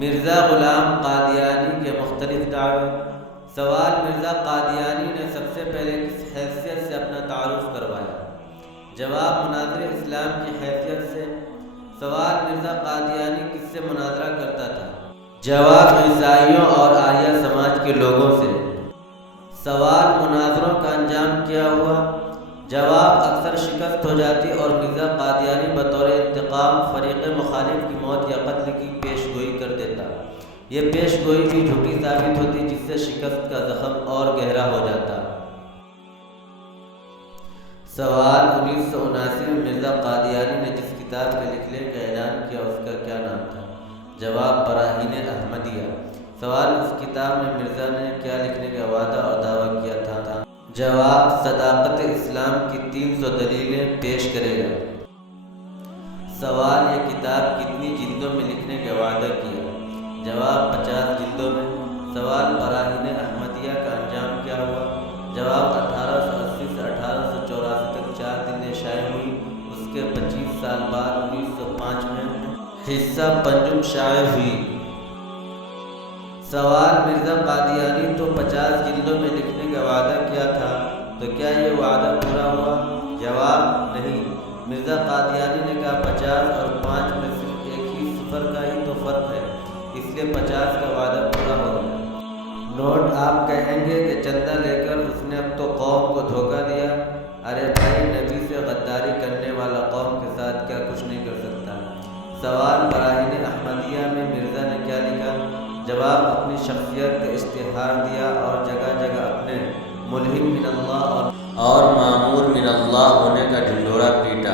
مرزا غلام قادیانی کے مختلف دعوے۔ سوال: مرزا قادیانی نے سب سے پہلے کس حیثیت سے اپنا تعارف کروایا؟ جواب: مناظر اسلام کی حیثیت سے۔ سوال: مرزا قادیانی کس سے مناظرہ کرتا تھا؟ جواب: عیسائیوں اور آریہ سماج کے لوگوں سے۔ سوال: مناظروں کا انجام کیا ہوا؟ جواب: اکثر شکست ہو جاتی اور مرزا قادیانی بطور انتقام فریق مخالف کی موت یا قتل کی پیش گوئی کر دیتا۔ یہ پیش گوئی بھی جھوٹی ثابت ہوتی، جس سے شکست کا زخم اور گہرا ہو جاتا۔ سوال: 1979 میں مرزا قادیانی نے جس کتاب کے لکھنے کا اعلان کیا اس کا کیا نام تھا؟ جواب: براہین احمدیہ۔ سوال: اس کتاب میں مرزا نے کیا لکھنے کا وعدہ اور دعویٰ کیا تھا؟ جواب: صداقت اسلام کی 300 دلیلیں پیش کرے گا۔ سوال: یہ کتاب کتنی جلدوں میں لکھنے کا وعدہ کیا؟ جواب: 50 جلدوں میں۔ سوال: براہین احمدیہ کا انجام کیا ہوا؟ جواب: 1880 سے 1884 تک 4 دنیں شائع ہوئی۔ اس کے 25 سال بعد 1905 میں حصہ پنجم شائع ہوئی۔ سوال: مرزا قادیانی تو 50 جلدوں میں لکھنے کا وعدہ کیا تھا، تو کیا یہ وعدہ پورا ہوا؟ جواب: نہیں۔ مرزا قادیانی نے کہا 50 اور 5 میں صرف ایک ہی صفر کا ہی تو فرق ہے، اس لیے 50 کا وعدہ پورا ہو گیا۔ نوٹ: آپ کہیں گے کہ چندہ لے کر اس نے اب تو قوم کو دھوکہ دیا۔ ارے بھائی، نبی سے غداری کرنے والا قوم کے ساتھ کیا کچھ نہیں کر سکتا؟ سوال: براہین احمدیہ میں مرزا نے کیا لکھا؟ جواب: اپنی شخصیت کا اشتہار دیا اور جگہ جگہ اپنے ملہم من اللہ اور مامور من اللہ ہونے کا ڈھنڈورا پیٹا۔